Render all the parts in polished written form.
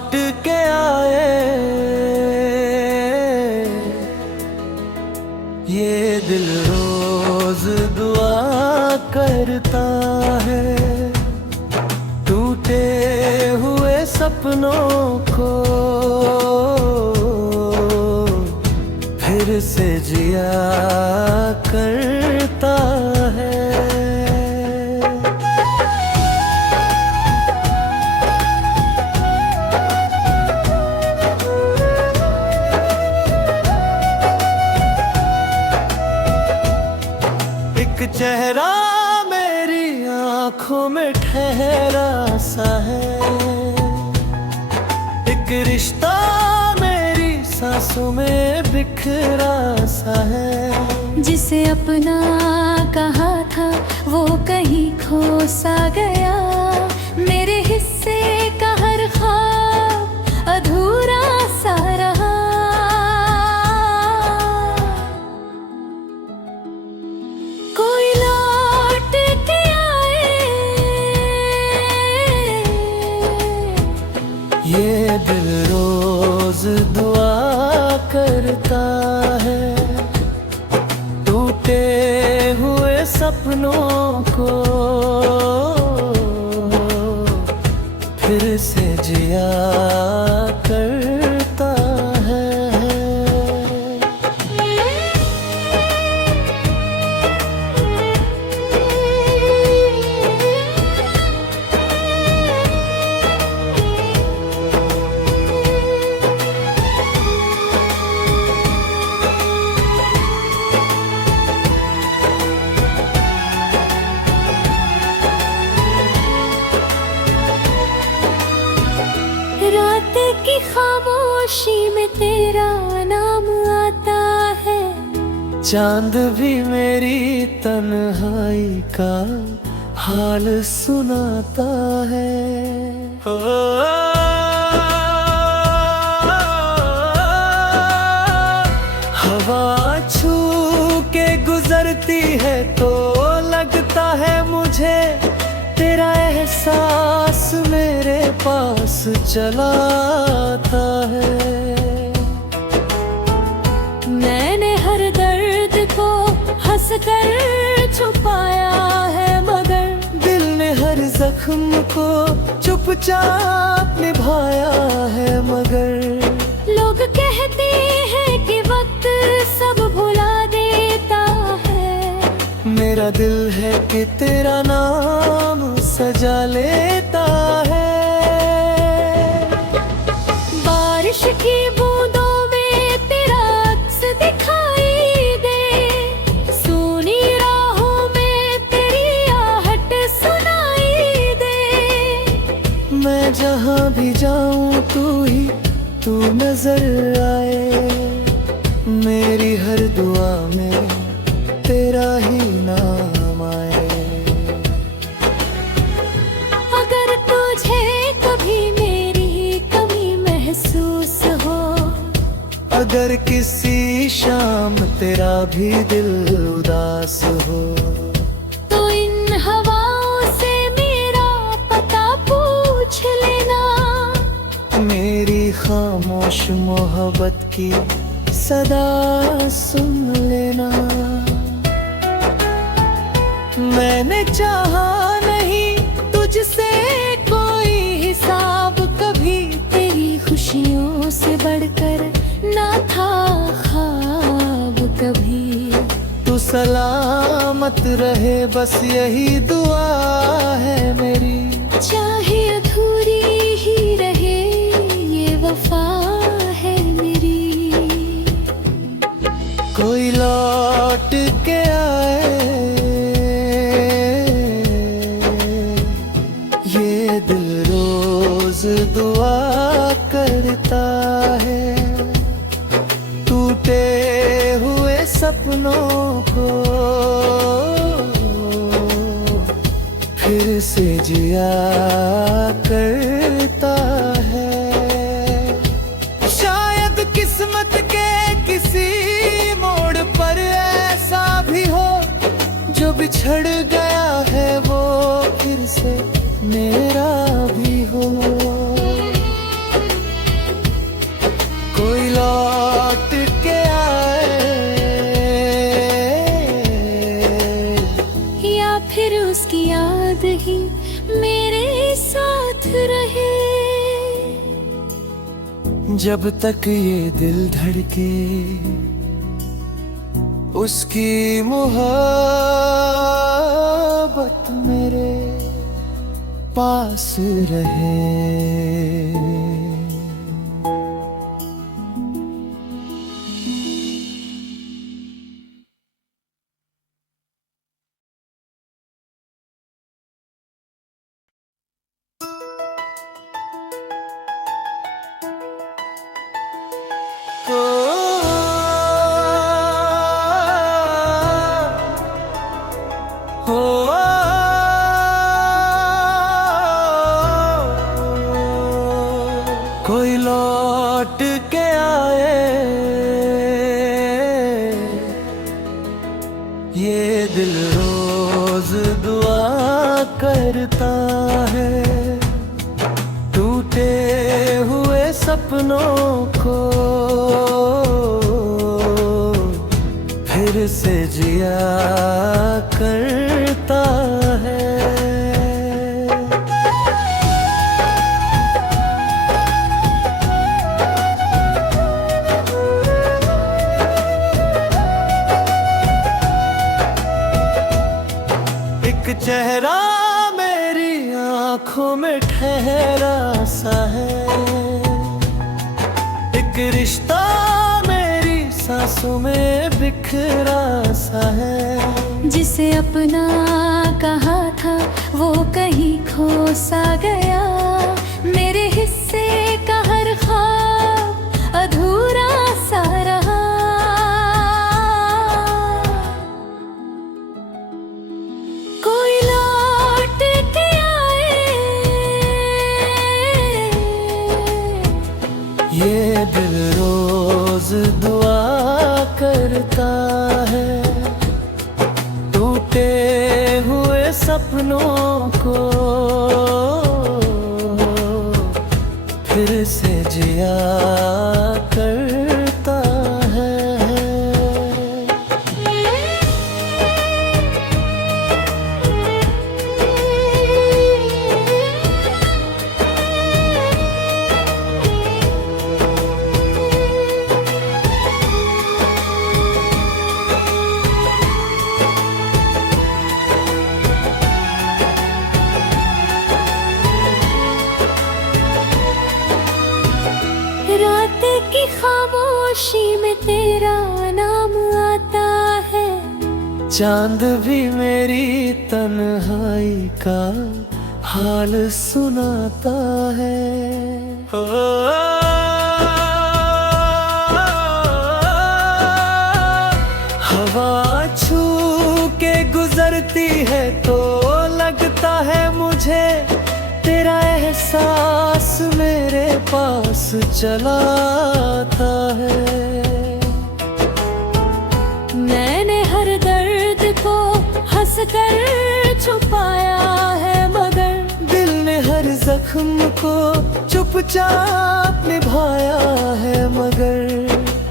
लौट के आए, ये दिल रोज दुआ करता है, टूटे हुए सपनों को फिर से जिया करता है। एक चेहरा मेरी आंखों में ठहरा सा है, एक रिश्ता मेरी सांसों में बिखरा सा है। जिसे अपना कहा था वो कहीं खो सा गया, मेरे हिस्से का हर ख्वाब अधूरा सा रहा। कोई लौट के आए, ये दिल रोज दुआ करता है, टूटे हुए सपनों को फिर से जिया करता है। रात की खामोशी में तेरा नाम आता है, चांद भी मेरी तन्हाई का हाल सुनाता है। हवा छू के गुजरती है तो लगता है मुझे तेरा एहसास मेरे पास चलाता है। मैंने हर दर्द को हंसकर छुपाया है, मगर दिल ने हर जख्म को चुपचाप निभाया है। मगर लोग कहते हैं कि वक्त सब भुला देता है, मेरा दिल है कि तेरा नाम सजा लेता है। बारिश की बूंदों में तेरा अक्स दिखाई दे, सूनी राहों में तेरी आहट सुनाई दे। मैं जहाँ भी जाऊँ तू नजर आए, मेरी हर दुआ में तेरा ही नाम आए। अगर तुझे कभी मेरी कमी महसूस हो, अगर किसी शाम तेरा भी दिल उदास हो, तो इन हवाओं से मेरा पता पूछ लेना। मेरी खामोश मोहब्बत की सदा सुन लेना। मैंने चाहा नहीं तुझसे कोई हिसाब कभी, तेरी खुशियों से बढ़कर ना था ख्वाब कभी। तू सलामत रहे बस यही दुआ है मेरी, चाहे अधूरी ही रहे ये वफा है मेरी। कोई लौट के आए, ये दिल रोज दुआ करता है, टूटे हुए सपनों को फिर से जिया करता है। शायद किस्मत के किसी मोड़ पर ऐसा भी हो, जो बिछड़ गया है वो फिर से मेरा भी हो। याद ही मेरे साथ रहे। जब तक ये दिल धड़के उसकी मोहब्बत मेरे पास रहे। कोई लौट के आए ये दिल रोज दुआ करता है। टूटे हुए सपनों को फिर से जिया करता है। एक चेहरा मेरी आंखों में ठहरा सा है। एक रिश्ता मेरी सांसों में बिखरा सा है। जिसे अपना कहा था वो कहीं खो सा गया। मेरे हिस्से का हर ख्वाब अधूरा सा रहा। कोई लौट के आए ये दिल रोज दुआ करता है। टूटे हुए सपनों को फिर से जिया करता है। रात की खामोशी में तेरा नाम आता है। चांद भी मेरी तन्हाई का हाल सुनाता है। हवा छू के गुजरती है तो लगता है मुझे तेरा एहसास मेरे पास चला आता है। मैंने हर दर्द को हंस कर छुपाया है मगर दिल ने हर जख्म को चुपचाप निभाया है मगर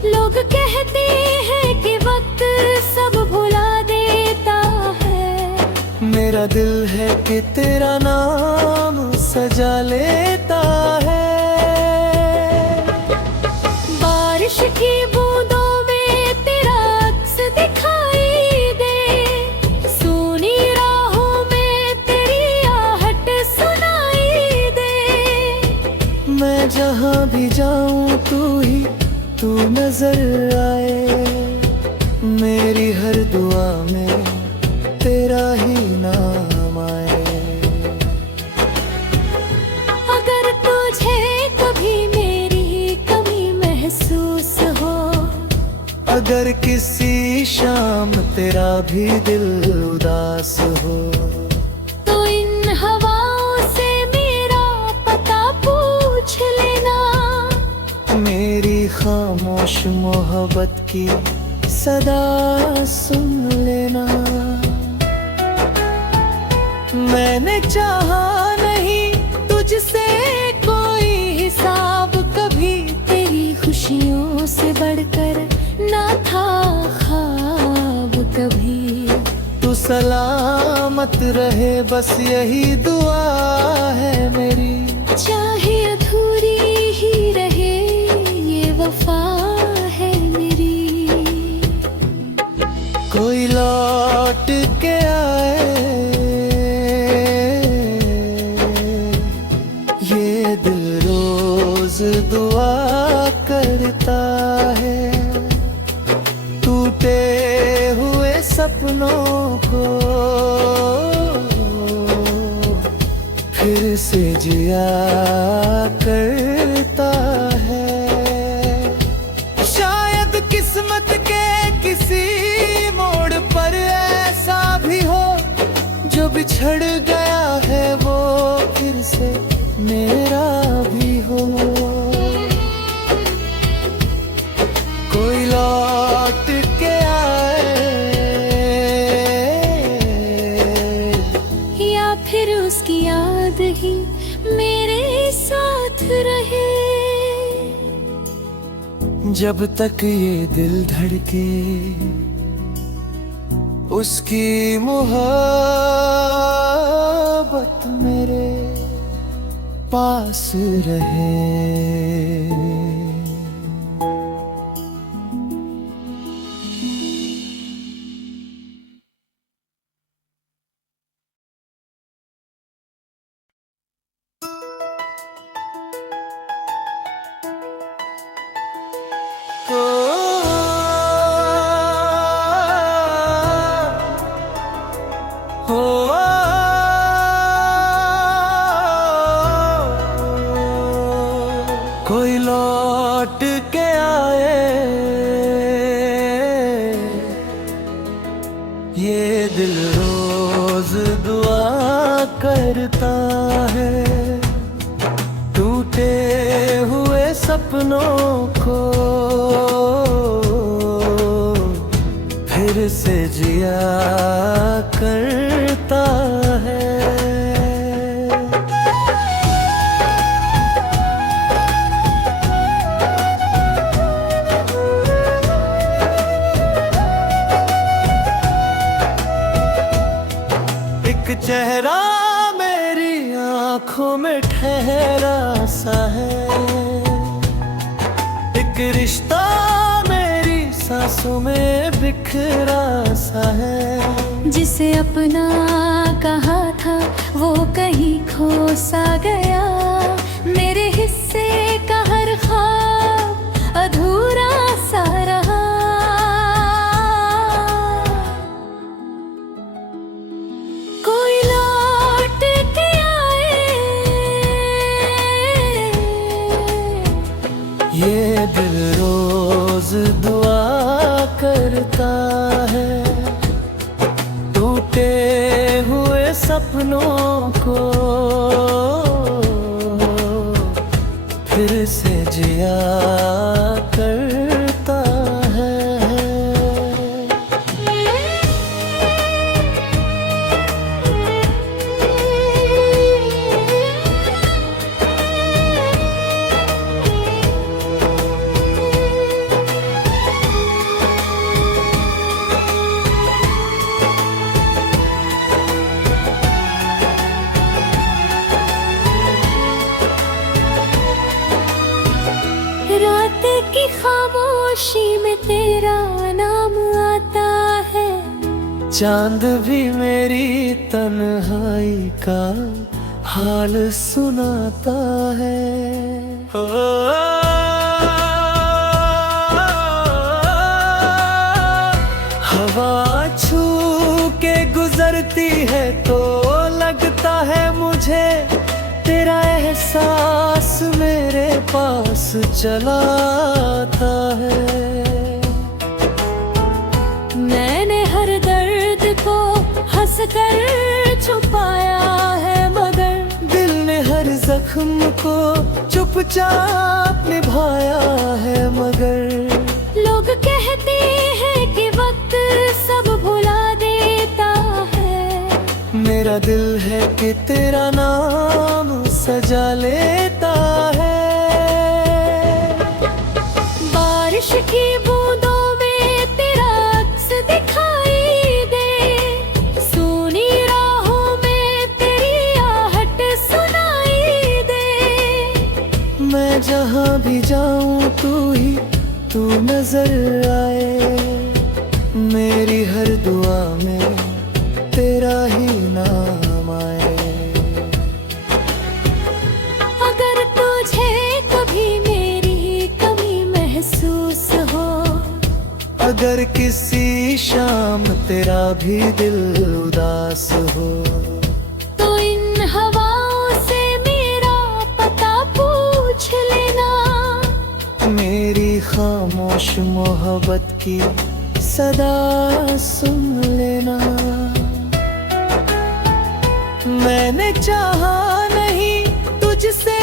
लोग कहते हैं कि वक्त सब भुला देता है। मेरा दिल है कि तेरा नाम सजा लेता है। बारिश की बूंदों में तेरा अक्स दिखाई दे। सूनी राहों में तेरी आहट सुनाई दे। मैं जहाँ भी जाऊँ तू नजर आए। मेरी हर दुआ में तेरा ही नाम आए। अगर तुझे कभी मेरी कमी महसूस हो। अगर किसी शाम तेरा भी दिल उदास हो। तो इन हवाओं से मेरा पता पूछ लेना। मेरी खामोश मोहब्बत की सदा सुन लेना। मैंने चाहा नहीं तुझसे कोई हिसाब कभी। तेरी खुशियों से बढ़कर ना था ख्वाब कभी। तू सलामत रहे, बस यही दुआ है मेरी। चाहे अधूरी ही रहे ये वफा है मेरी। कोई लौट के आए ये दिल रोज दुआ करता है। टूटे हुए सपनों को फिर से जिया करता है। शायद किस्मत के किसी मोड़ पर ऐसा भी हो, जो बिछड़ गया है वो फिर से मेरा भी हो। कोई लौट के आए या फिर उसकी याद ही मेरे साथ रहे। जब तक ये दिल धड़के उसकी मोहब्बत मेरे पास रहे। कोई लौट के आए ये दिल रोज दुआ करता है। टूटे हुए सपनों को फिर से जिया करता है। एक चेहरा मेरी आंखों में ठहरा सा है, एक रिश्ता मेरी सांसों में बिखरा सा है। जिसे अपना कहा था वो कहीं खो सा गया। मेरे हिस्से का हर ख्वाब अधूरा सा रहा। कोई लौट के आए ये दिल रोज दुआ करता है। टूटे हुए सपनों को फिर से जिया करता है। रात की खामोशी में तेरा नाम आता है। चांद भी मेरी तन्हाई का हाल सुनाता है। हवा छू के गुजरती है तो लगता है मुझे तेरा एहसास मेरे पास चला आता है। मैंने हर दर्द को हंस कर छुपाया है, मगर दिल ने हर जख्म को चुपचाप निभाया है। मगर लोग कहते हैं कि वक्त सब भुला देता है। मेरा दिल है कि तेरा नाम सजा लेता है। बारिश की बूंदों में तेरा अक्स दिखाई दे। भी जाऊं तू नजर आए, मेरी हर दुआ में तेरा ही नाम आए। अगर तुझे कभी मेरी कमी महसूस हो, अगर किसी शाम तेरा भी दिल उदास हो, तो इन हवाओं से मेरा पता पूछ लेना। मेरी खामोश मोहब्बत की सदा सुन लेना। मैंने चाहा नहीं तुझसे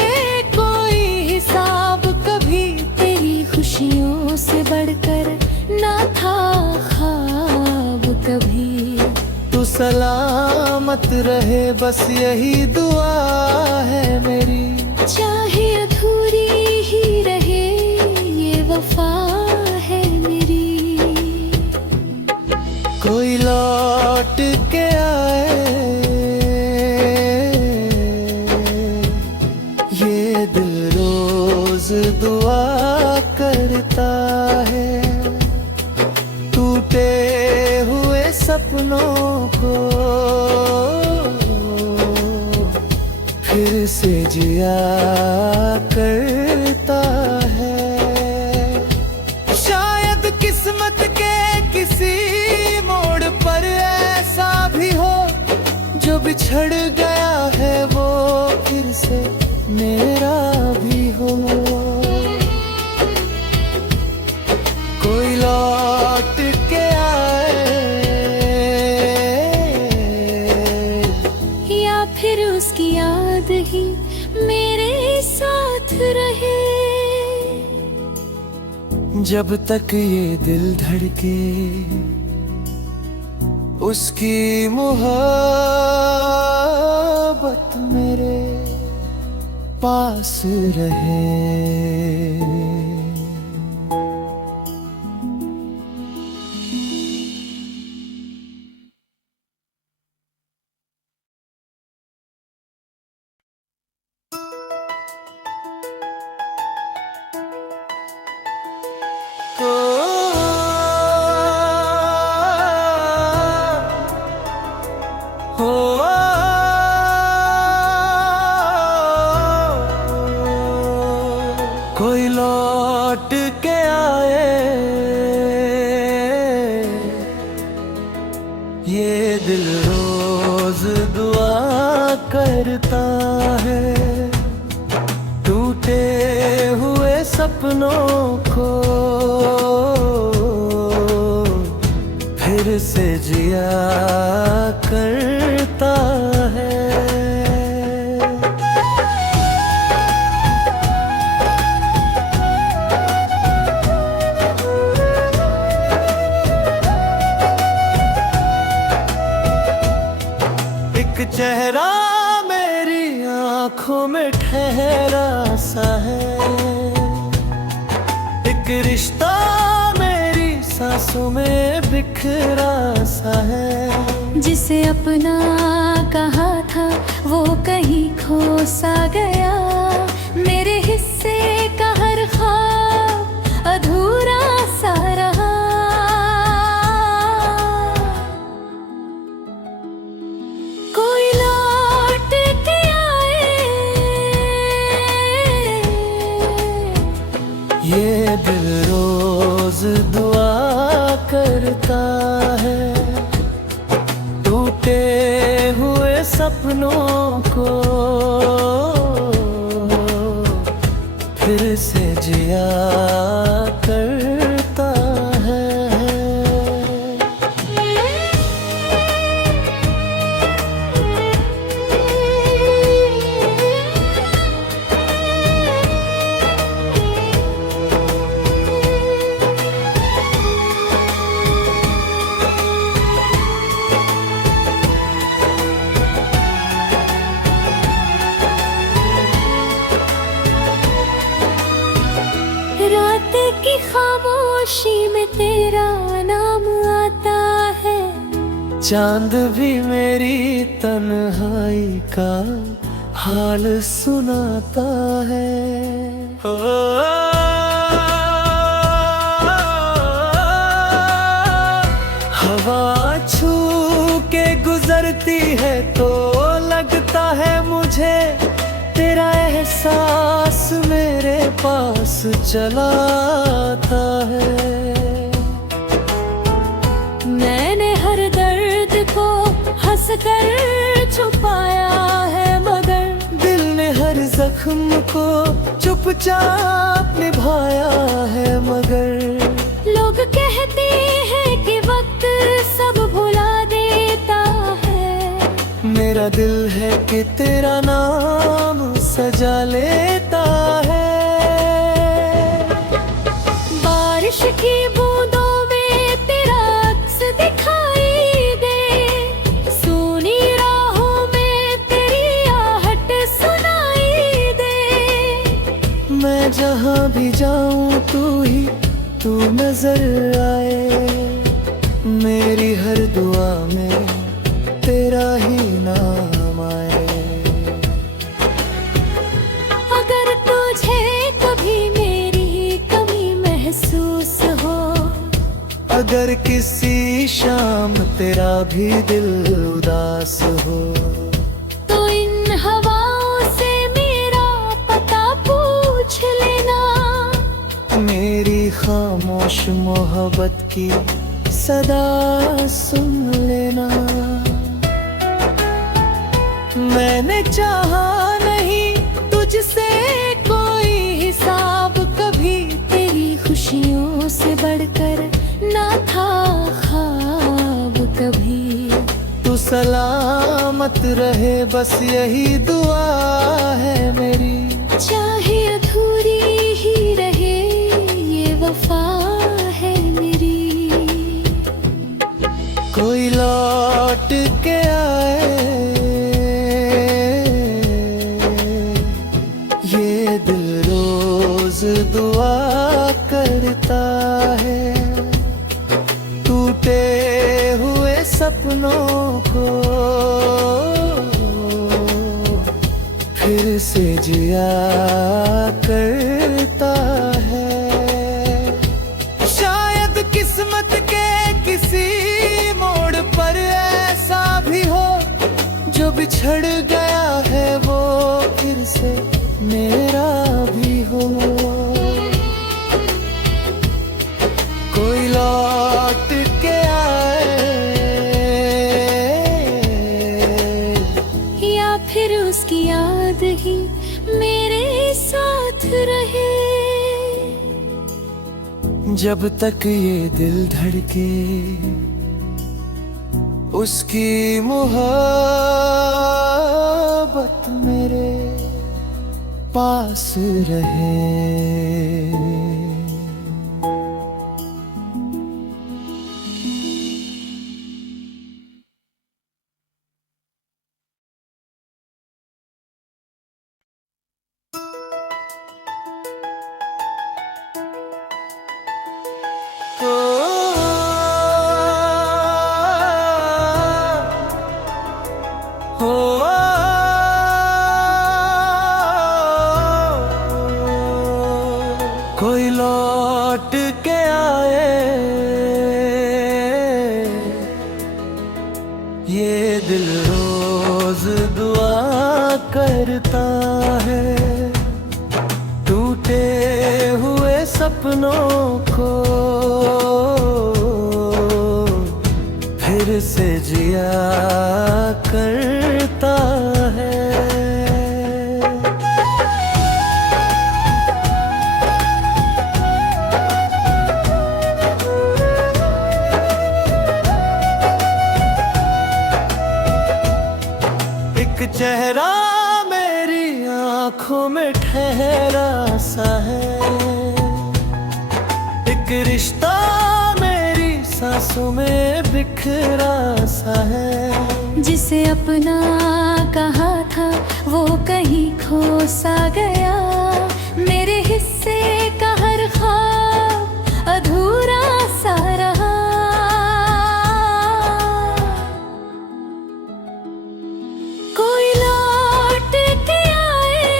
कोई हिसाब कभी, तेरी खुशियों से बढ़कर ना था ख्वाब कभी। तू सलामत रहे बस यही दुआ है मेरी, चाहे अधूरी ही रहे ये वफा है मेरी। कोई लौट के आए, ये दिल रोज दुआ करता है। टूटे हुए सपनों को फिर से जिया करता है। शायद किस्मत के किसी मोड़ पर ऐसा भी हो, जो बिछड़ गया है वो फिर से मेरा भी हो। कोई लौट के आए, या फिर उसकी याद ही मेरे साथ रहे। जब तक ये दिल धड़के उसकी मोहब्बत मेरे पास रहे। कोई लौट के आए, ये दिल रोज दुआ करता है। टूटे हुए सपनों को फिर से जिया करता है। एक चेहरा मेरी आंखों में ठहरा सा है, एक रिश्ता मेरी सांसों में बिखरा सा है। जिसे अपना कहा था वो कहीं खो सा गया, मेरे हिस्से का हर ख्वाब अधूरा सा रहा। कोई लौट के आए, ये दिल रोज दुआ करता है। टूटे हुए सपनों को फिर से जिया करता है। रात की खामोशी में तेरा नाम आता है। चांद भी मेरी तन्हाई का हाल सुनाता है। एहसास मेरे पास चला आता है। मैंने हर दर्द को हंसकर छुपाया है, मगर दिल ने हर जख्म को चुपचाप निभाया है, मगर लोग कहते हैं कि वक्त सब भुला देता है। मेरा दिल है कि तेरा नाम सजा लेता है। बारिश की बूंदों में तेरा अक्स दिखाई दे, सोनी राहों में तेरी आहट सुनाई दे। मैं जहाँ भी जाऊँ तू नजर आए, मेरी हर दुआ में तेरा ही नाम आए। अगर तुझे कभी मेरी कमी महसूस हो, अगर किसी शाम तेरा भी दिल उदास हो, तो इन हवाओं से मेरा पता पूछ लेना। मेरी खामोश मोहब्बत की सदा सुन लेना। मैंने चाहा नहीं तुझसे कोई हिसाब कभी, तेरी खुशियों से बढ़कर ना था ख्वाब कभी। तू सलामत रहे बस यही दुआ है मेरी। चाहे अधूरी ही रहे ये वफा है मेरी। कोई लौट के आए, ये दिल रोज दुआ करता है। टूटे हुए सपनों को फिर से जिया करता है। शायद किस्मत के किसी मोड़ पर ऐसा भी हो, जो बिछड़ गया है वो फिर से मेरा भी हो। कोई लौट के आए, या फिर उसकी याद ही मेरे साथ रहे। जब तक ये दिल धड़के उसकी मोहब्बत मेरे पास रहे। कोई लौट के आए, ये दिल रोज दुआ करता है। टूटे हुए सपनों को फिर से जिया करता है। एक चेहरा मेरी आंखों में ठहरा सा है, एक रिश्ता मेरी सांसों में बिखरा सा है। जिसे अपना कहा था वो कहीं खो सा गया, मेरे हिस्से का हर ख्वाब अधूरा सा रहा। कोई लौट के आए,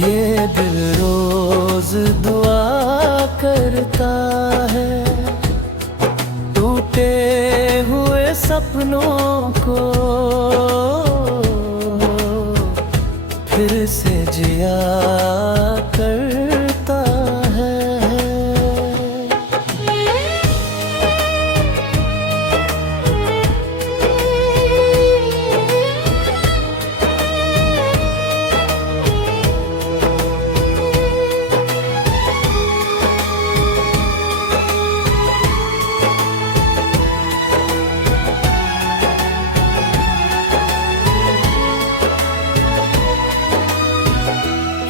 ये दिल रोज दुआ करता है। टूटे हुए सपनों को फिर से जिया करता है।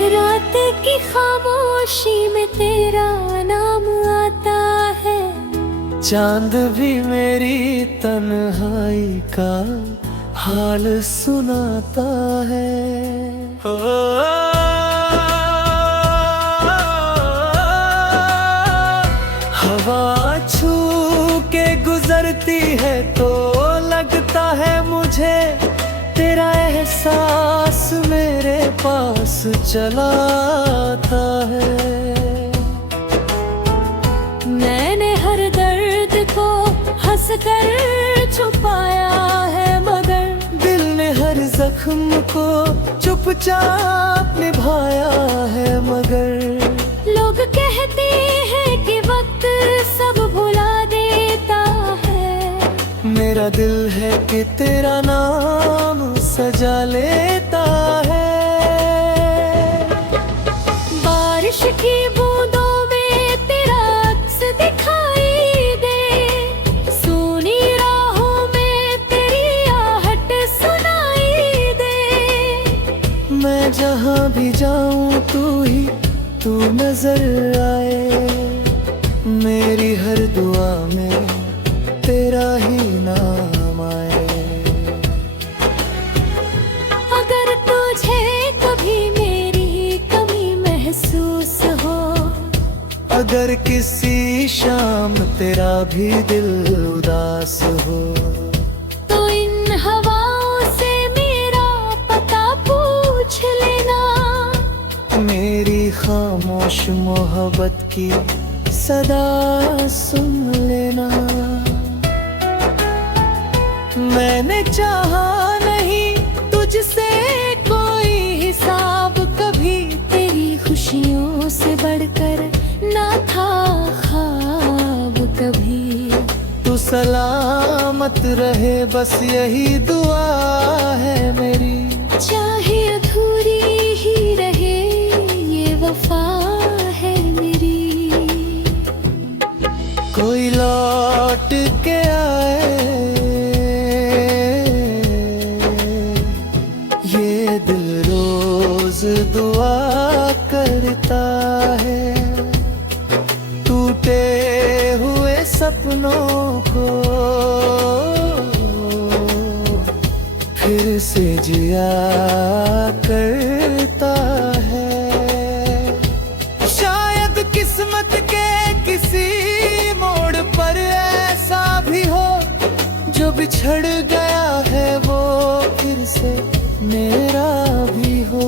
रात की खामोशी में तेरा नाम आता है, चांद भी मेरी तन्हाई का हाल सुनाता है। हवा छू के गुजरती है तो लगता है मुझे तेरा एहसास मेरे पास चला आता है। मैंने हर दर्द को हंस कर छुपाया है, मगर दिल ने हर जख्म को चुपचाप निभाया है। मगर लोग कहते हैं कि वक्त सब भुला देता है, मेरा दिल है कि तेरा नाम सजा लेता है। बारिश की बूंदों में तेरा अक्स दिखाई दे, सोनी राहों में तेरी आहट सुनाई दे। मैं जहाँ भी जाऊँ तू नजर आए, मेरी हर दुआ में तेरा ही नाम आए। अगर तुझे कभी मेरी कमी महसूस हो, अगर किसी शाम तेरा भी दिल उदास हो, तो इन हवाओं से मेरा पता पूछ लेना। मेरी खामोश मोहब्बत की सदा सुन लेना। मैंने चाहा नहीं तुझसे कोई हिसाब कभी, तेरी खुशियों से बढ़कर ना था ख्वाब कभी। तू सलामत रहे बस यही दुआ है मेरी। चाहे अधूरी ही रहे ये वफा है मेरी। कोई लौट के आए ये दिल रोज दुआ करता है। टूटे हुए सपनों को फिर से जिया करता है। शायद किस्मत के किसी मोड़ पर ऐसा भी हो, जो बिछड़ गया है वो फिर से मेरा भी हो।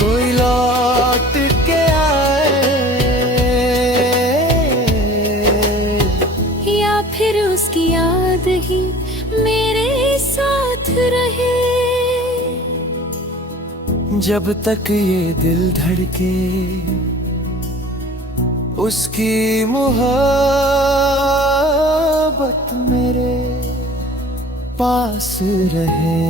कोई लौट के आए या फिर उसकी याद ही मेरे साथ रहे। जब तक ये दिल धड़के उसकी मोहब्बत मेरे पास रहे।